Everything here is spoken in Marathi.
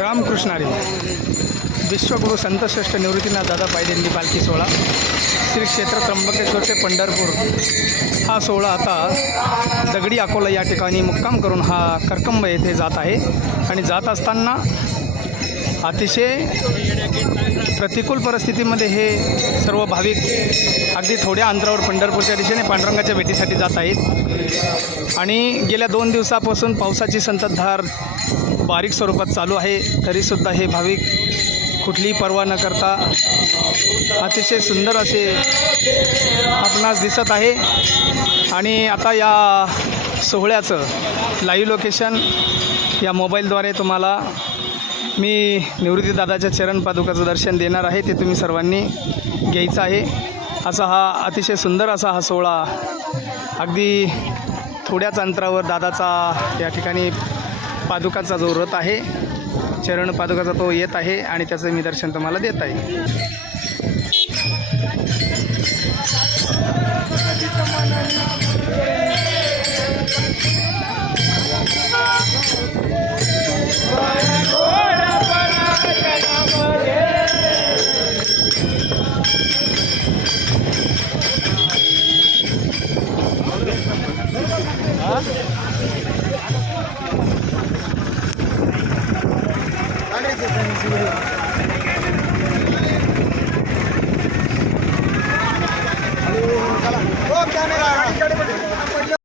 रामकृष्ण हरी. विश्वगुरु संतश्रेष्ठ निवृत्तीनाथ दादा पायदिंडी पालखी सोहळा श्री क्षेत्र त्र्यंबकेश्वर ते पंढरपूर हा सोहळा आता दगडी अकोला या ठिकाणी मुक्काम करून हा करकंब येथे जात आहे. आणि जात असताना अतिशय प्रतिकूल परिस्थितीमध्ये हे सर्व भाविक अगदी थोड्या अंतरावर पंढरपूरच्या दिशेने पांडुरंगाच्या भेटीसाठी जात आहेत. आणि गेल्या 2 दिवसापासून पावसाची संततधार बारीक स्वरूपात चालू आहे. तरीसुद्धा हे भाविक कुठलीही पर्वा न करता अतिशय सुंदर असे आपणास दिसत आहे. आणि आता या सोहळ्याचं लाईव्ह लोकेशन या मोबाईलद्वारे तुम्हाला मी निवृत्तीदादाच्या चरण पादुकाचं दर्शन देणार आहे. ते तुम्ही सर्वांनी घ्यायचं आहे. असा हा अतिशय सुंदर असा हा सोहळा अगदी थोड्याच अंतरावर दादाचा या ठिकाणी पादुकाचा जो रथ आहे, चरण पादुकाचा तो येत आहे आणि त्याचं मी दर्शन तुम्हाला देत आहे.